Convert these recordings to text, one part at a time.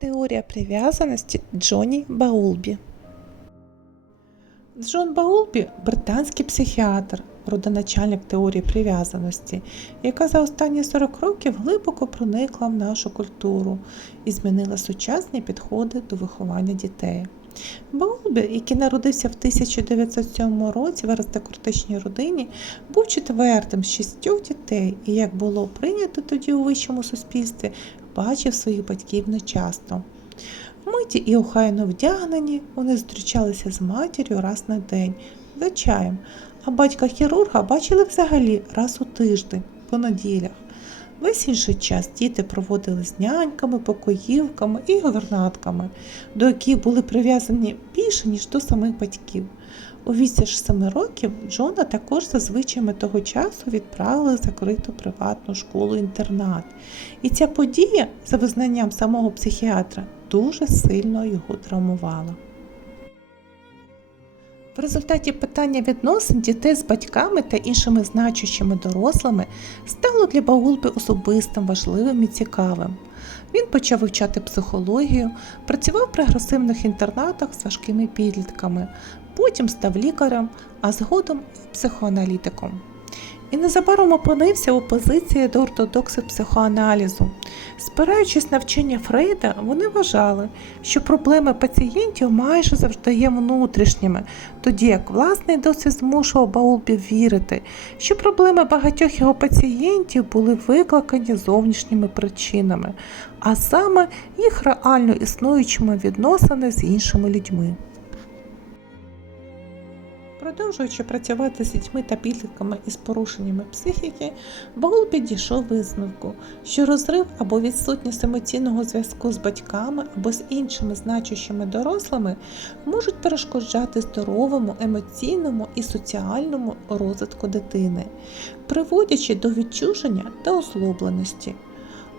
Теорія прив'язаності Джоні Баулбі. Джон Баулбі британський психіатр, родоначальник теорії прив'язаності, яка за останні 40 років глибоко проникла в нашу культуру і змінила сучасні підходи до виховання дітей. Баулбі, який народився в 1907 році в аристократичній родині, був четвертим з шістьох дітей і, як було прийнято тоді у вищому суспільстві, бачив своїх батьків нечасто. Вмиті і охайно вдягнені, вони зустрічалися з матір'ю раз на день за чаєм, а батька хірурга бачили взагалі раз у тиждень по неділях. Весь інший час діти проводили з няньками, покоївками і говернатками, до яких були прив'язані більше, ніж до самих батьків. У віці ж семи років Джона також за звичаями того часу відправили в закриту приватну школу-інтернат. І ця подія, за визнанням самого психіатра, дуже сильно його травмувала. В результаті питання відносин дітей з батьками та іншими значущими дорослими стало для Баулбі особистим, важливим і цікавим. Він почав вивчати психологію, працював в прогресивних інтернатах з важкими підлітками, потім став лікарем, а згодом психоаналітиком. І незабаром опинився у позиції до ортодоксів психоаналізу. Спираючись на вчення Фрейда, вони вважали, що проблеми пацієнтів майже завжди є внутрішніми, тоді як власний досвід змушував Баулбі вірити, що проблеми багатьох його пацієнтів були викликані зовнішніми причинами, а саме їх реально існуючими відносини з іншими людьми. Продовжуючи працювати з дітьми та підлітками із порушеннями психіки, Баул підійшов висновку, що розрив або відсутність емоційного зв'язку з батьками або з іншими значущими дорослими можуть перешкоджати здоровому емоційному і соціальному розвитку дитини, приводячи до відчуження та озлобленості.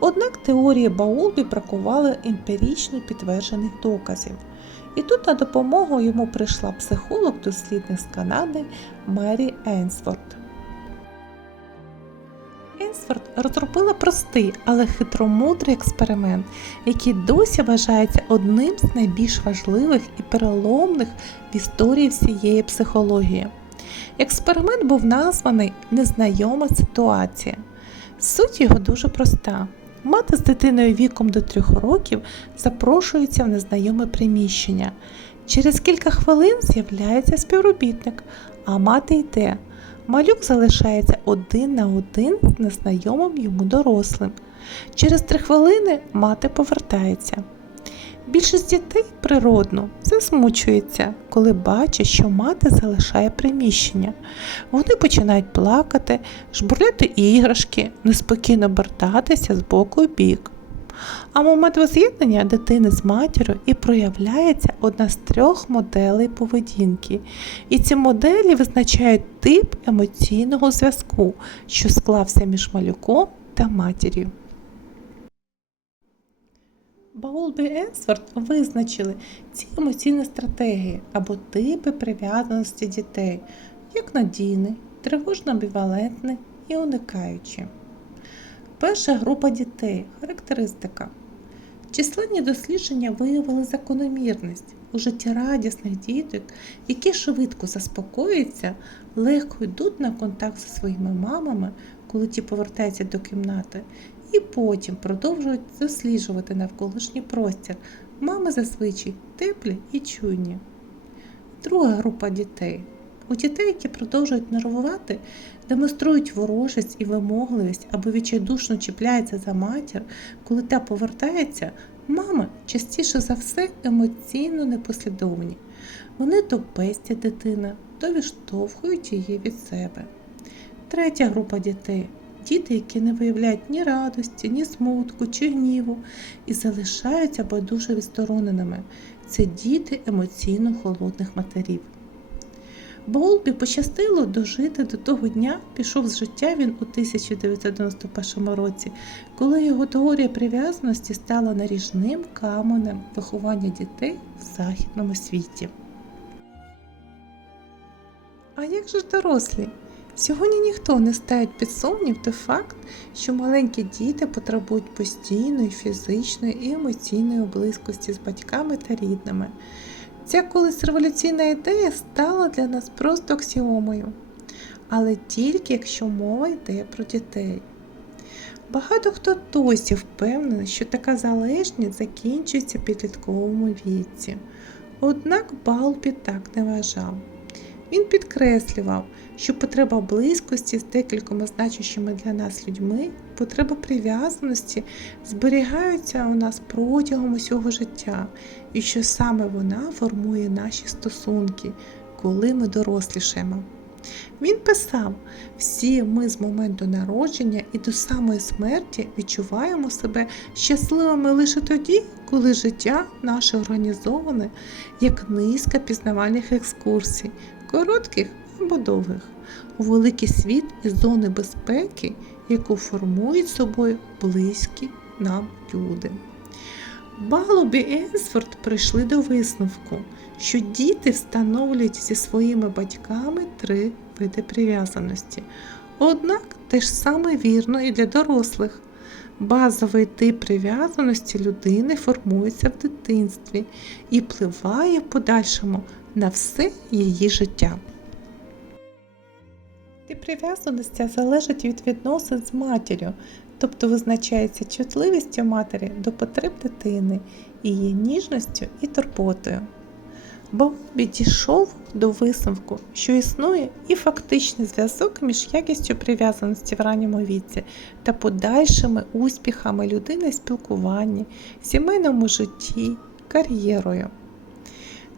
Однак теорії Баулбі бракували емпірично підтверджених доказів. І тут на допомогу йому прийшла психолог-дослідник з Канади Мері Енсфорд. Енсфорд розробила простий, але хитромудрий експеримент, який досі вважається одним з найбільш важливих і переломних в історії всієї психології. Експеримент був названий Незнайома ситуація. Суть його дуже проста. Мати з дитиною віком до трьох років запрошується в незнайоме приміщення. Через кілька хвилин з'являється співробітник, а мати йде. Малюк залишається один на один з незнайомим йому дорослим. Через три хвилини мати повертається. Більшість дітей природно засмучується, коли бачать, що мати залишає приміщення. Вони починають плакати, жбурляти іграшки, неспокійно бертатися з боку в бік. А момент воз'єднання дитини з матір'ю і проявляється одна з трьох моделей поведінки. І ці моделі визначають тип емоційного зв'язку, що склався між малюком та матір'ю. Баулбі і Енсворт визначили ці емоційні стратегії або типи прив'язаності дітей, як надійний, тривожно-амбівалентний і уникаючий. Перша група дітей характеристика. Численні дослідження виявили закономірність у життєрадісних діток, які швидко заспокоюються, легко йдуть на контакт зі своїми мамами, коли ті повертаються до кімнати, і потім продовжують досліджувати навколишній простір. Мами зазвичай теплі і чуйні. Друга група дітей. У дітей, які продовжують нервувати, демонструють ворожість і вимогливість або відчайдушно чіпляються за матір, коли та повертається, мами частіше за все емоційно непослідовні. Вони то пестять дитина, то відштовхують її від себе. Третя група дітей діти, які не виявляють ні радості, ні смутку чи гніву і залишаються байдуже відстороненими. Це діти емоційно холодних матерів. Боулбі пощастило дожити до того дня, пішов з життя він у 1991 році, коли його теорія прив'язаності стала наріжним каменем виховання дітей в західному світі. А як же дорослі? Сьогодні ніхто не ставить під сумнів той факт, що маленькі діти потребують постійної фізичної і емоційної близькості з батьками та рідними. Ця колись революційна ідея стала для нас просто аксіомою, але тільки якщо мова йде про дітей. Багато хто досі впевнений, що така залежність закінчується в підлітковому віці. Однак Балбі так не вважав. Він підкреслював, що потреба близькості з декількома значущими для нас людьми, потреба прив'язаності зберігаються у нас протягом усього життя, і що саме вона формує наші стосунки, коли ми дорослішаємо. Він писав: всі ми з моменту народження і до самої смерті відчуваємо себе щасливими лише тоді, коли життя наше організоване як низка пізнавальних екскурсій, коротких або довгих, у великий світ і зони безпеки, яку формують собою близькі нам люди. Балубі і Енсфорд прийшли до висновку, що діти встановлюють зі своїми батьками три види прив'язаності. Однак те ж саме вірно і для дорослих. Базовий тип прив'язаності людини формується в дитинстві і впливає в подальшому на все її життя. Тип прив'язаності залежить від відносин з матір'ю, тобто визначається чутливістю матері до потреб дитини, її ніжністю і турботою. Бобі дійшов до висновку, що існує і фактичний зв'язок між якістю прив'язаності в ранньому віці та подальшими успіхами людини в спілкуванні, сімейному житті, кар'єрою.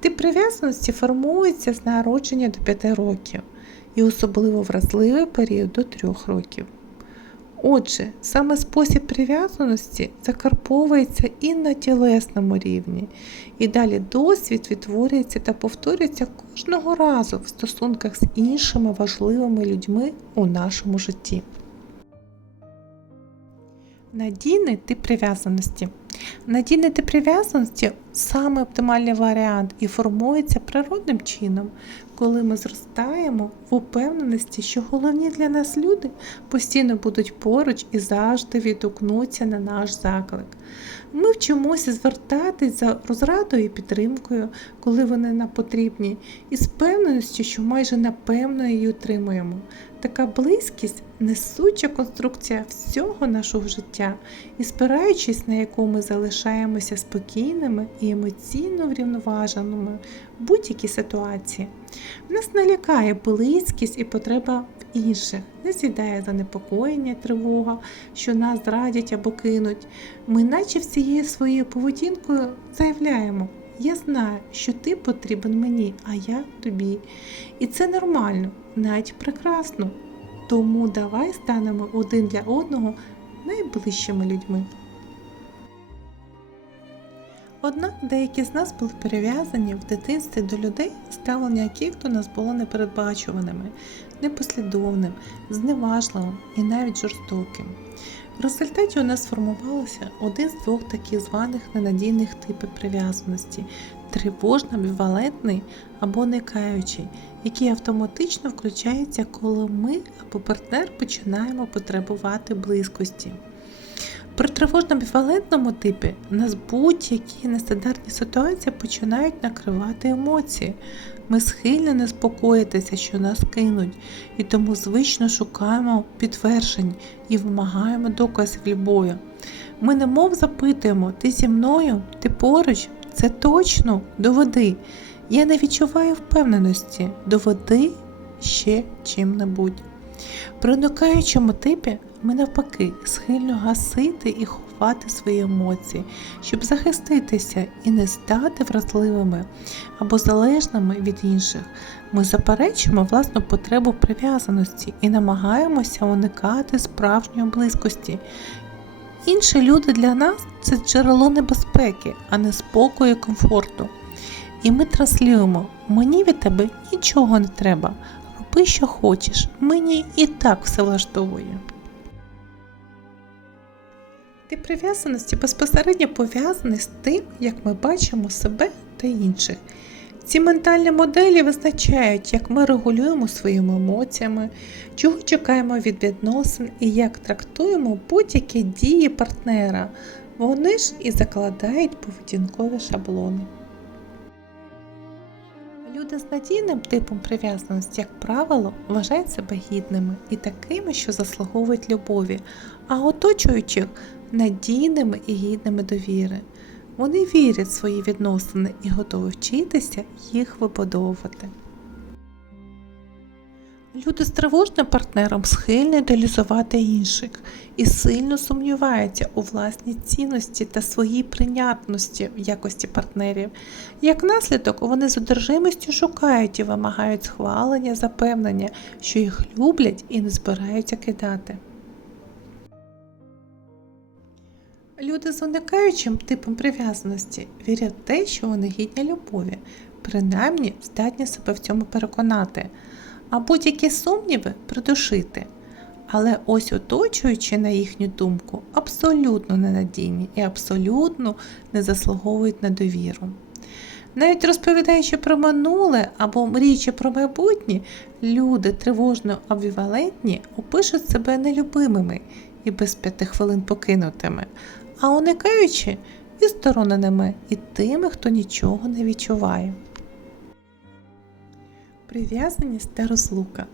Тип прив'язаності формується з народження до 5 років і особливо вразливий період до 3 років. Отже, саме спосіб прив'язаності закарповується і на тілесному рівні, і далі досвід відтворюється та повторюється кожного разу в стосунках з іншими важливими людьми у нашому житті. Надійний тип прив'язаності. Надійний тип прив'язаності саме оптимальний варіант і формується природним чином, коли ми зростаємо в упевненості, що головні для нас люди постійно будуть поруч і завжди відгукнуться на наш заклик. Ми вчимося звертатись за розрадою і підтримкою, коли вони нам потрібні, і з певненістю, що майже напевно її отримуємо. Така близькість несуча конструкція всього нашого життя, і спираючись на яку ми залишаємося спокійними і емоційно врівноваженими в будь-якій ситуації. Нас не лякає близькість і потреба в інших, не сідає занепокоєння, тривога, що нас зрадять або кинуть. Ми, наче всією своєю поведінкою, заявляємо. Я знаю, що ти потрібен мені, а я тобі. І це нормально, навіть прекрасно. Тому давай станемо один для одного найближчими людьми. Однак деякі з нас були перев'язані в дитинстві до людей, ставлення яких до нас було непередбачуваними, непослідовним, зневажливим і навіть жорстоким. В результаті у нас сформувався один з двох таких званих ненадійних типів прив'язаності тривожно-амбівалентний або некаючий, який автоматично включається, коли ми або партнер починаємо потребувати близькості. При тривожно-амбівалентному типі нас будь-які нестандартні ситуації починають накривати емоції. Ми схильні неспокоїтися, що нас кинуть, і тому звично шукаємо підтверджень і вимагаємо доказів любові. Ми немов запитуємо, ти зі мною, ти поруч, це точно доведи. Я не відчуваю впевненості, доведи ще чим-небудь. При уникаючому типі ми навпаки схильно гасити і ховати свої емоції, щоб захиститися і не стати вразливими або залежними від інших. Ми заперечуємо власну потребу прив'язаності і намагаємося уникати справжньої близькості. Інші люди для нас це джерело небезпеки, а не спокою і комфорту. І ми транслюємо, мені від тебе нічого не треба, роби, що хочеш, мені і так все влаштовує. Тип прив'язаності безпосередньо пов'язаний з тим, як ми бачимо себе та інших. Ці ментальні моделі визначають, як ми регулюємо своїми емоціями, чого чекаємо від відносин і як трактуємо будь-які дії партнера. Вони ж і закладають поведінкові шаблони. Люди з надійним типом прив'язаності, як правило, вважають себе гідними і такими, що заслуговують любові, а оточуючих надійними і гідними довіри. Вони вірять в свої відносини і готові вчитися їх вибудовувати. Люди з тривожним партнером схильні ідеалізувати інших і сильно сумніваються у власній цінності та своїй прийнятності в якості партнерів. Як наслідок, вони з одержимістю шукають і вимагають схвалення, запевнення, що їх люблять і не збираються кидати. Люди з уникаючим типом прив'язаності вірять в те, що вони гідні любові, принаймні здатні себе в цьому переконати, а будь-які сумніви придушити. Але ось оточуючи, на їхню думку, абсолютно ненадійні і абсолютно не заслуговують на довіру. Навіть розповідаючи про минуле або мріючи про майбутнє, люди тривожно обвівалентні опишуть себе нелюбимими і без п'яти хвилин покинутими, а уникаючи відстороненими і тими, хто нічого не відчуває. Прив'язаність та розлука.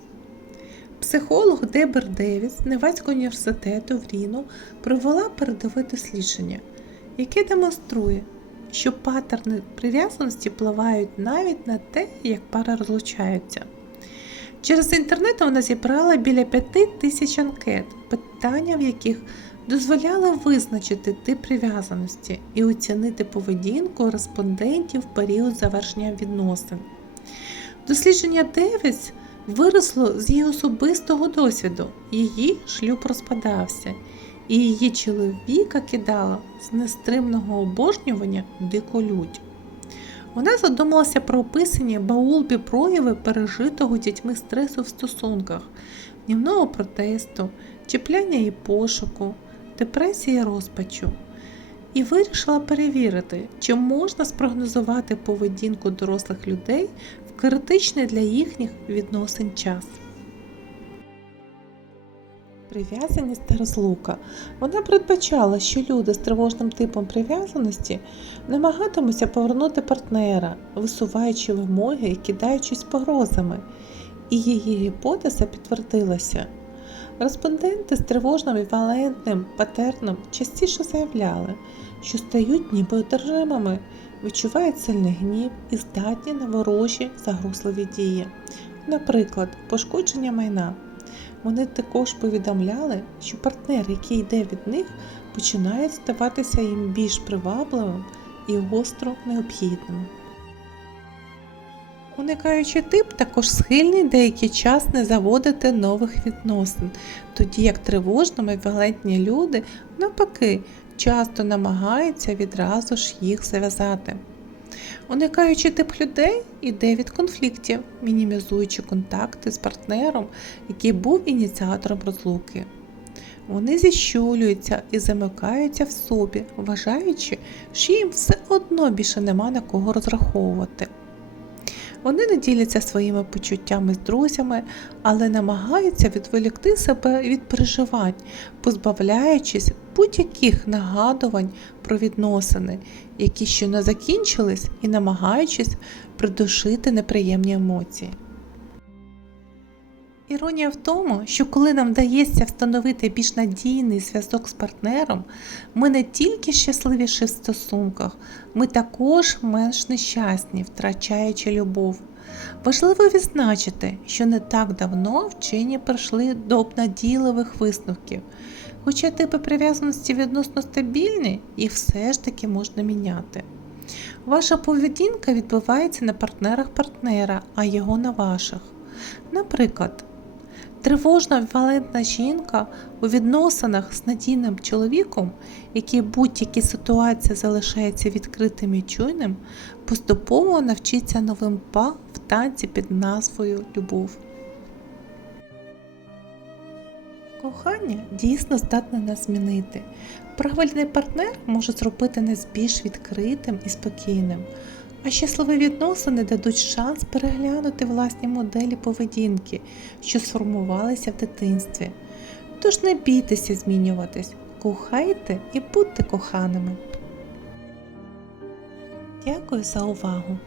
Психолог Дебер Девіс Невацького університету в Ріну провела передове дослідження, яке демонструє, що паттерни прив'язаності впливають навіть на те, як пара розлучаються. Через інтернет вона зібрала біля п'яти тисяч анкет, питання в яких дозволяли визначити тип прив'язаності і оцінити поведінку респондентів в період завершення відносин. Дослідження Девіс виросло з її особистого досвіду. Її шлюб розпадався, і її чоловіка кидала з нестримного обожнювання дику лють. Вона задумалася про описані баулбі прояви пережитого дітьми стресу в стосунках, гнівного протесту, чіпляння і пошуку, депресії розпачу. І вирішила перевірити, чи можна спрогнозувати поведінку дорослих людей в критичний для їхніх відносин час. Прив'язаність та розлука. Вона передбачала, що люди з тривожним типом прив'язаності намагатимуться повернути партнера, висуваючи вимоги і кидаючись погрозами. І її гіпотеза підтвердилася. Респонденти з тривожним і валентним патерном частіше заявляли, що стають ніби одержимими, відчувають сильний гнів і здатні на ворожі загрузливі дії, наприклад, пошкодження майна. Вони також повідомляли, що партнер, який йде від них, починає ставатися їм більш привабливим і гостро необхідним. Уникаючий тип також схильний деякий час не заводити нових відносин, тоді як тривожно амбівалентні люди, навпаки, часто намагаються відразу ж їх зав'язати. Уникаючи тип людей іде від конфліктів, мінімізуючи контакти з партнером, який був ініціатором розлуки. Вони зіщулюються і замикаються в собі, вважаючи, що їм все одно більше нема на кого розраховувати. Вони не діляться своїми почуттями з друзями, але намагаються відволікти себе від переживань, позбавляючись будь-яких нагадувань про відносини, які ще не закінчились, і намагаючись придушити неприємні емоції. Іронія в тому, що коли нам вдається встановити більш надійний зв'язок з партнером, ми не тільки щасливіші в стосунках, ми також менш нещасні, втрачаючи любов. Важливо відзначити, що не так давно вчені прийшли до обнадійливих висновків. Хоча типи прив'язаності відносно стабільні, їх все ж таки можна міняти. Ваша поведінка відбувається на партнерах партнера, а його на ваших. Наприклад, Тривожна валентна жінка у відносинах з надійним чоловіком, який будь-які ситуації залишається відкритим і чуйним, поступово навчиться новим па в танці під назвою Любов. Кохання дійсно здатне нас змінити. Правильний партнер може зробити нас більш відкритим і спокійним, А щасливі відносини дадуть шанс переглянути власні моделі поведінки, що сформувалися в дитинстві. Тож не бійтеся змінюватись, кохайте і будьте коханими. Дякую за увагу!